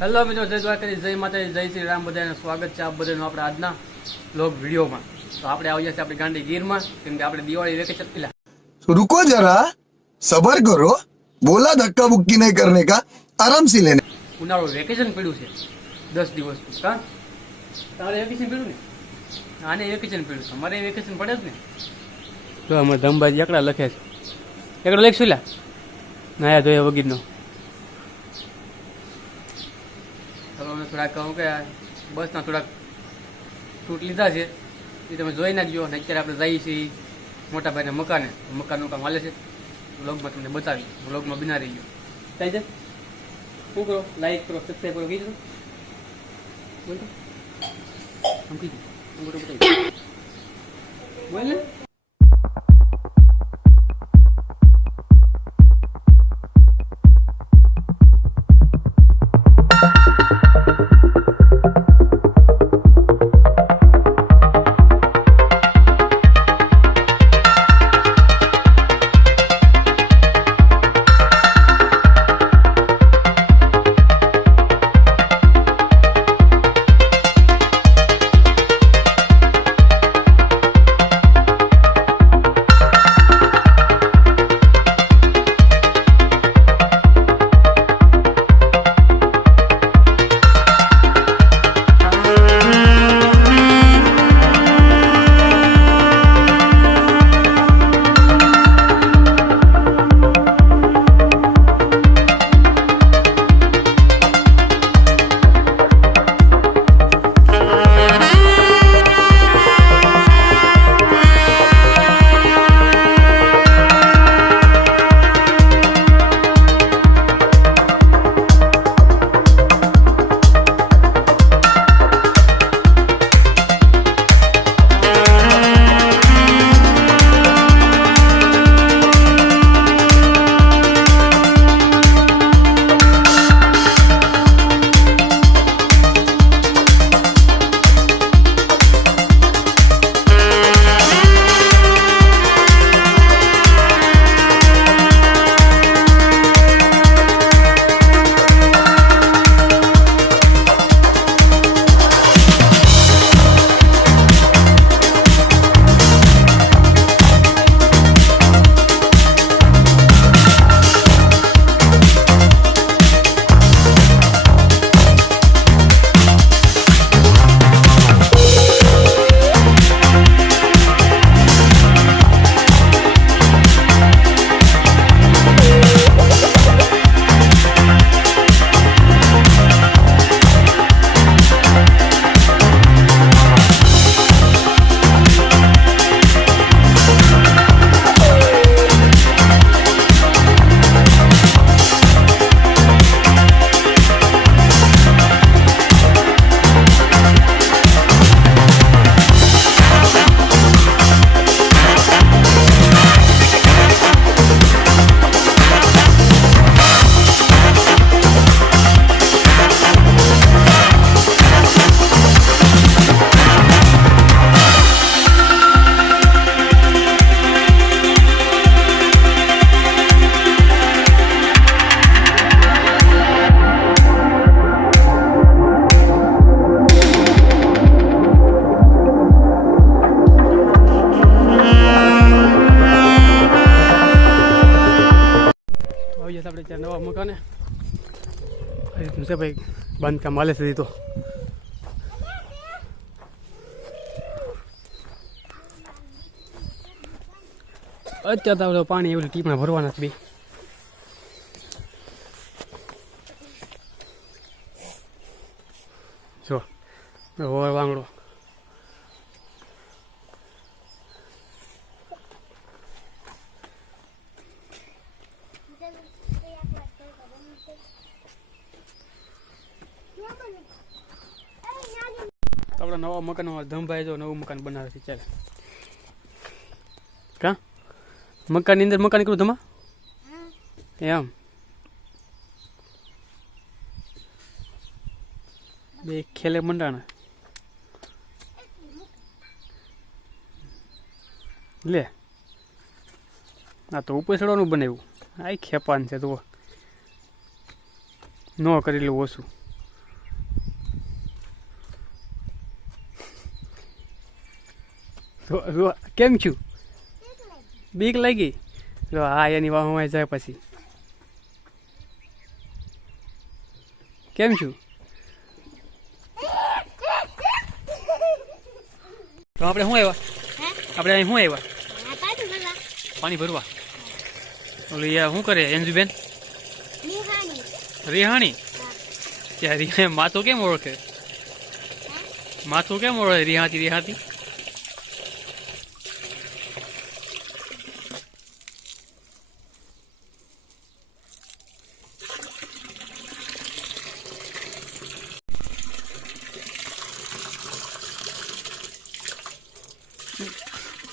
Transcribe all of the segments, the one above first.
Hello મિત્રો, જય દ્વારકાધીશ, જય માતાજી, જય શ્રી રામ. બધાને સ્વાગત છે આપ બધાનું આપણા આજના વ્લોગ વિડીયોમાં. તો આપણે આવ્યા છીએ આપણી ગાંડી ગીરમાં, કેમ કે આપણે દિવાળી વેકેશન પેલા रुको जरा सबर करो बोला धक्का बुक्की नहीं करने का आराम से लेने ઉનાળુ વેકેશન પડ્યું છે 10 દિવસનું. કા તારે વેકેશન પડ્યું ને? આને વેકેશન પડ્યું છે, અમારે વેકેશન પડે જ ને. તો અમે ધમબાજી એકડા લખે છે, એકડો લખશું લા નાયા ધોયા વગીરનો. હવે અમે થોડાક કહું કે બસના થોડાક શૂટ લીધા છે, એ તમે જોઈ નાખજો. અને અત્યારે આપણે જઈએ છીએ મોટા ભાઈને મકાનનું કામ હાલે છે. વ્લોગમાં તમને બતાવી, વ્લોગમાં બિના રહી ગયો. થાય છે શું કરો? લાઈક કરો, સબસ્ક્રાઈબ કરો, કીધું બોલ તો આમ કીધું બોલ ને. આપણે ત્યાં નવા મકાને આ રીતનું છે ભાઈ, બાંધકામ હાલે છે. તો અત્યારે તો પાણી એવું ટીપણા ભરવાના છે બી. જો વાંગડો આપણા નવા મકાનમાં ધમભાઈ જો નવું મકાન બનાવે છે. ચાલે કા મકાનની અંદર મકાન કરું ધમા એમ બે ખેલે મંડાણા લે. આ તો ઉપર ચડવાનું બનાવ્યું. આ ખેપાન છે તો ન કરેલું ઓછું. કેમ છું? બીક લાગી? જો હા એની વાહમાં જાય પછી. કેમ છું? તો આપણે શું આવ્યા? આપણે અહીં શું આવ્યા? પાણી ભરવા. ઓલી શું કરે અંજુબેન? રિહાણી. ત્યાં રિહા માથું કેમ ઓળખે? માથું કેમ ઓળખે રિહાતી રિહાતી?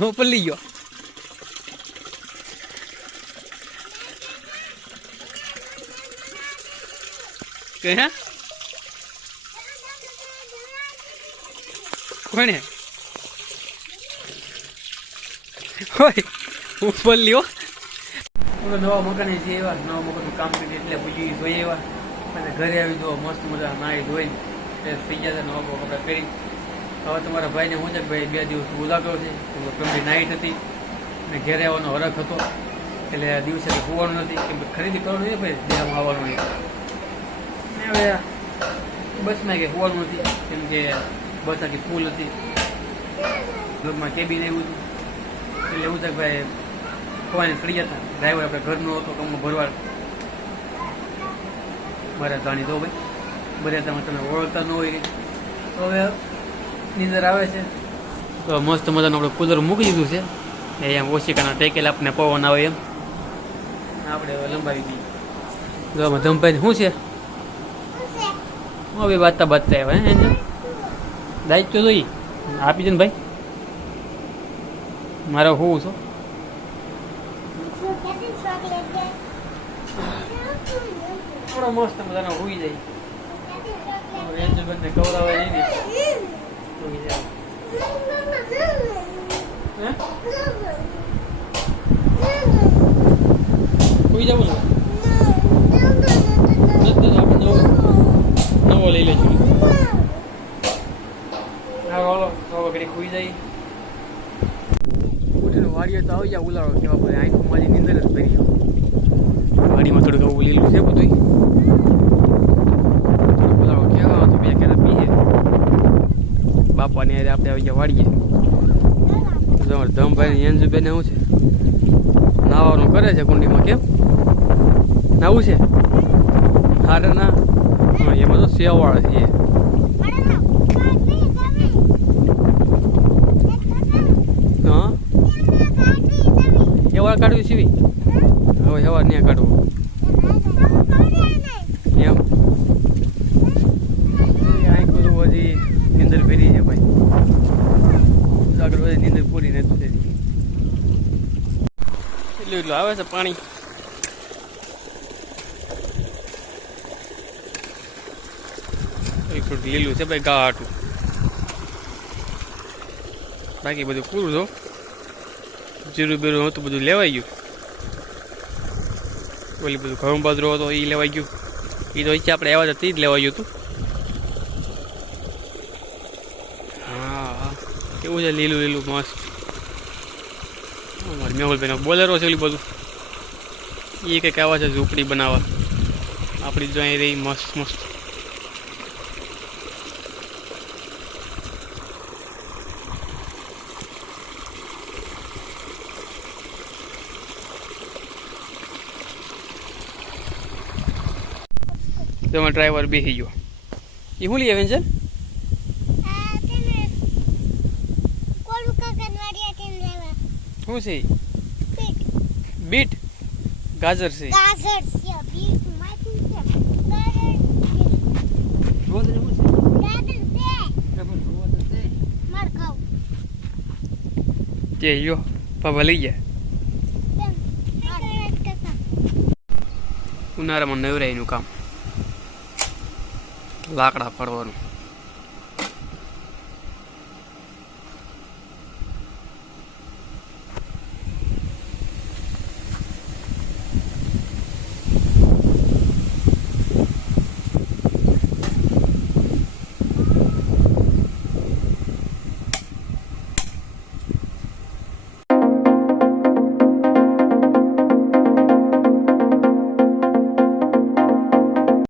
હું પલ્લી ગયો. કે હે કોને હોય હું પલ્લ્યો. નવા મકાન છે એવા નવા મકાનનું કામ કરી એટલે પૂછી જોઈએ એવા અને ઘરે આવી દો મસ્ત મજા નાહી ધોઈને થઈ ગયા નવા કપડા પહેરી. હવે તમારા ભાઈને શું છે ભાઈ 2 દિવસ બોલાવ્યો છે ફેમિલી નાઇટ હતી અને ઘરે આવવાનો હરખ હતો એટલે આ દિવસે હોવાનું નથી કેમ ખરીદી કરવાનું નહીં ભાઈ જેમાં આવવાનું નહીં. હવે બસમાં કે હોવાનું નથી કેમ કે બસ આખી ફૂલ હતી. ઘરમાં કેબિન એવું હતું એટલે એવું થાય ભાઈ ખોવાને પડી જતા. ડ્રાઈવર આપણે ઘરનો હતો કમો ભરવાડ મારા જાણી દો ભાઈ બધા તમે ઓળખતા ન હોય તો હવે નીંદર આવે છે તો મસ્ત મજાનું આપણે કુલર મૂકી દીધું છે એમ ઓશિકાના ટેકેલ આપણને પવન આવે એમ આપણે લંબાવી દઈએ. જો આમાં ધમભાઈ શું છે હવે વાંચતા આવ્યા હે દાયિત્વ જોઈ આપી દે ને ભાઈ મારે હોવું છો થોડો મસ્ત મજાનો હોઈ જાય રેન્જબંધને કવરાવાય નહીં હોઈ જાય. હોઈ જવું ને આપણે નવો લઈ લઈશું. હા બોલો નવો ઘડી ખુઈ જાય ઉઠીને વાડીએ તો આવી જાય ઉલાળો કેવા બધે આંખો મારી નીંદર જ પડી વાડીમાં થોડુંક આવું લીલું છે બધું ઉલાળો કેવા તો બે કેરા પીએ બાપાને આપણે આવી ગયા વાડીએ. ધમભાઈ યંજુબેન શું છે નાવાનું કરે છે કુંડીમાં. કેમ નાવું છે? હારે ના એમાં તો સેવાળ છે. હા એવા કાઢવી સીવી હવે સવાર નહીં કાઢવું એમ આંખ બધું હજી નીંદર ફેરી છે ભાઈ આગળ બધી નીંદર પૂરી નથી થતી એટલું આવે છે પાણી. થોડુંક લીલું છે ભાઈ ગાટું બાકી બધું પૂરું છો જીરું બીરું હતું બધું લેવાઈ ગયું. ઓલી બધું ઘઉં બાજરો હતો એ લેવાઈ ગયું એ તો ઈચ્છા આપણે આવ્યા હતા તે જ લેવાઈ ગયું હતું. હા કેવું છે લીલું લીલું મસ્ત. અમારે મેહુલભાઈનો બોલેરો છે ઓલી બધું એ કંઈક આવ્યા છે ઝૂંપડી બનાવવા આપણી જો અહીં રહી મસ્ત મસ્ત. તેમાં ડ્રાઈવર બેસી ગયો. એ શું લઈ આવે છે? શું છે? બીટ ગાજર છે. કે યો પાપા લઈ ગયા. ઉનાળામાં નવરાઈનું કામ લાકડા ફરવાનું.